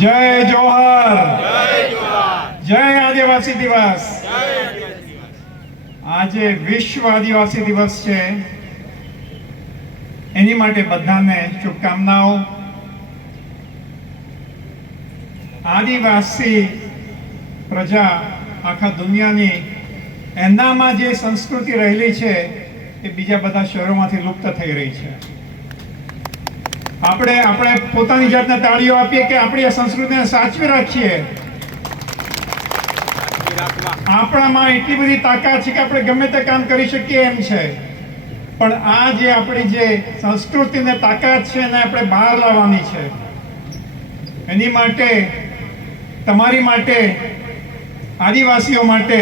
જય જોહર, જય આદિવાસી દિવસ। આજે વિશ્વ આદિવાસી દિવસ છે, એની માટે બધાને શુભકામનાઓ। આદિવાસી પ્રજા આખા દુનિયાની એનામાં જે સંસ્કૃતિ રહેલી છે એ બીજા બધા શહેરોમાંથી લુપ્ત થઈ રહી છે। આપણે પોતાની જાતને તાળીઓ આપીએ કે આપણી આ સંસ્કૃતિને સાચવી રાખીએ। આપણામાં એટલી બધી તાકાત છે કે આપણે ગમે તે કામ કરી શકીએ એમ છે, પણ આ જે આપણી જે સંસ્કૃતિને તાકાત છે એને આપણે બહાર લાવવાની છે। એની માટે તમારી માટે, આદિવાસીઓ માટે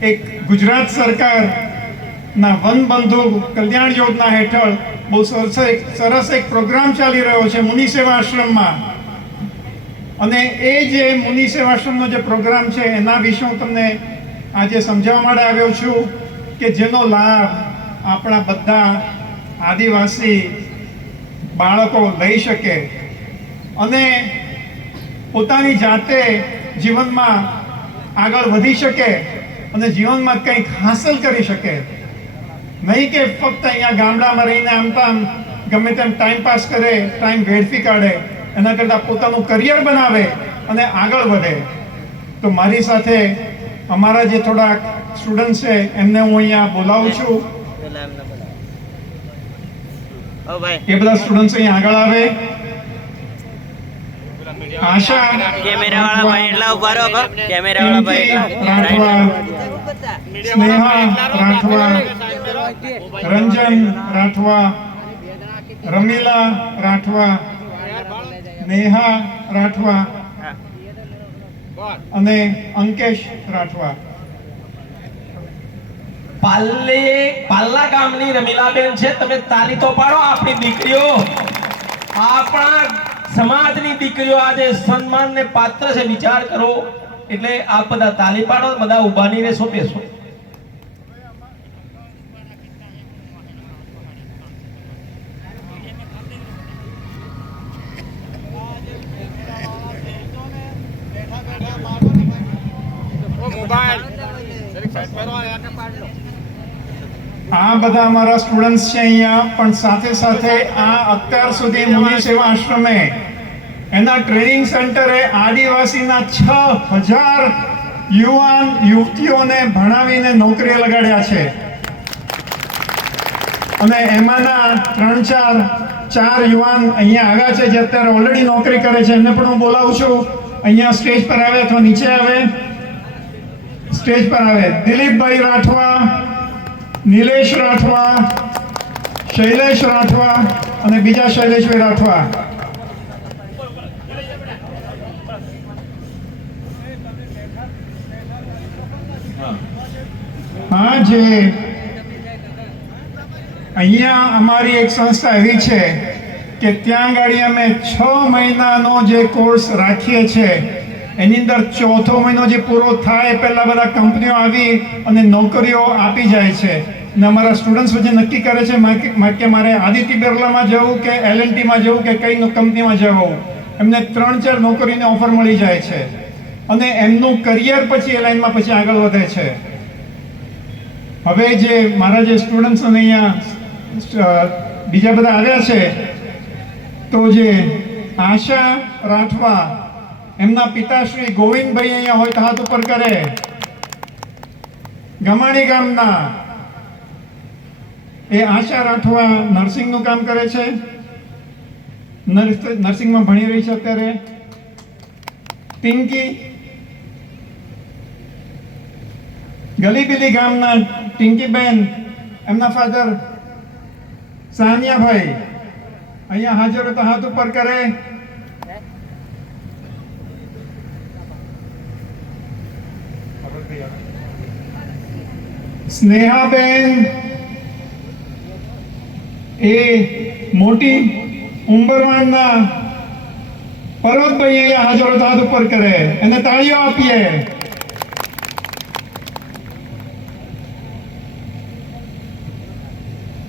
એક ગુજરાત સરકારના વનબંધુ કલ્યાણ યોજના હેઠળ બહુ સરસ એક પ્રોગ્રામ ચાલી રહ્યો છે મુનિ સેવા આશ્રમમાં। અને એ જે મુનિ સેવા આશ્રમનો જે પ્રોગ્રામ છે એના વિશે હું તમને આજે સમજાવવા માટે આવ્યો છું કે જેનો લાભ આપણા બધા આદિવાસી બાળકો લઈ શકે અને પોતાની જાતે જીવનમાં આગળ વધી શકે અને જીવનમાં કંઈક હાંસલ કરી શકે। નહીં કે ફક્ત અહીંયા ગામડામાં રહીને આમ ગમે તેમ ટાઈમ પાસ કરે, ટાઈમ વેડફી કાઢે, એના કરતાં પોતાનું કરિયર બનાવે અને આગળ વધે। તો મારી સાથે અમારા જે થોડાક સ્ટુડન્ટ છે એમને હું અહીંયા બોલાવું છું। એ બધા સ્ટુડન્ટ અહીંયા આગળ આવે। આશા કેમેરાવાળા ભાઈ એટલા ઉભા રહો, કેમેરાવાળા ભાઈ રાઠવા, સ્નેહા રાઠવા, રંજન રાઠવા, રમીલા રાઠવા, નેહા રાઠવા અને અંકેશ રાઠવા। પાલ્લા ગામની રમીલાબેન છે, તમે તાલી તો પાડો। આપણી દીકરીઓ, આપણા સમાજની દીકરીઓ આજે સન્માનને પાત્ર છે, વિચાર કરો। એટલે આપ બધા તાલી પાડો, બધા ઊભા નહીં રહેશો, બેસો। આ બધા અમારા સ્ટુડન્ટ્સ છે અહીંયા, પણ સાથે સાથે આ અત્યાર સુધી મુનિ સેવા આશ્રમે એના ટ્રેનિંગ સેન્ટરે આદિવાસીના 6000 યુવાન યુવતીઓને ભણાવીને નોકરીએ લગાડ્યા છે। અને એમાંના 3-4 યુવાન અહીંયા આવ્યા છે જે અત્યારે ઓલરેડી નોકરી કરે છે। એમને પણ હું બોલાવું છું, અહીંયા સ્ટેજ પર આવે અથવા નીચે આવે। સ્ટેજ પર આવે દિલીપભાઈ રાઠવા, નિલેશ રાઠવા, શૈલેષ રાઠવા અને બીજા શૈલેષભાઈ રાઠવા। હા, જે અહીંયા અમારી એક સંસ્થા એવી છે કે ત્યાં ગાડી અમે 6 મહિનાનો જે કોર્સ રાખીએ છીએ, એની અંદર 4થો મહિનો જે પૂરો થાય પહેલા બધા કંપનીઓ આવી અને નોકરીઓ આપી જાય છે। અને અમારા સ્ટુડન્ટ્સ વચ્ચે નક્કી કરે છે કે મારે આદિત્ય બિરલામાં જવું કે L&Tમાં જવું કે કઈ કંપનીમાં જવું। એમને 3-4 નોકરીની ઓફર મળી જાય છે અને એમનું કરિયર પછી એ લાઈનમાં પછી આગળ વધે છે। હવે જે મારા જે સ્ટુડન્ટ્સ અને અહીંયા બીજા બધા આવ્યા છે, તો જે આશા રાઠવા, એમના પિતાશ્રી ગોવિંદભાઈ અહીંયા હોય તો હાથ ઉપર કરે। ગમાણી ગામના એ આશા રાઠવા નર્સિંગનું કામ કરે છે, નર્સિંગમાં ભણી રહી છે અત્યારે। પિંકી, ગલીબીલી ગામના પિંકીબેન, એમના ફાધર સાનિયાભાઈ અહીંયા હાજર હોય તો હાથ ઉપર કરે। સ્નેહાબેન, એ મોટી ઉંબરવાણના પર્વતભાઈ અહીંયા હાજર હોય તો હાથ ઉપર કરે, એને તાળીઓ આપીએ।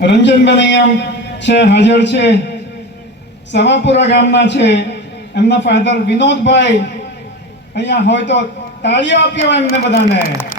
રંજનબેન અહીંયા છે, હાજર છે। સવાપુરા ગામના છે, એમના ફાધર વિનોદભાઈ અહીંયા હોય તો તાળીઓ આપ્યો એમને બધાને.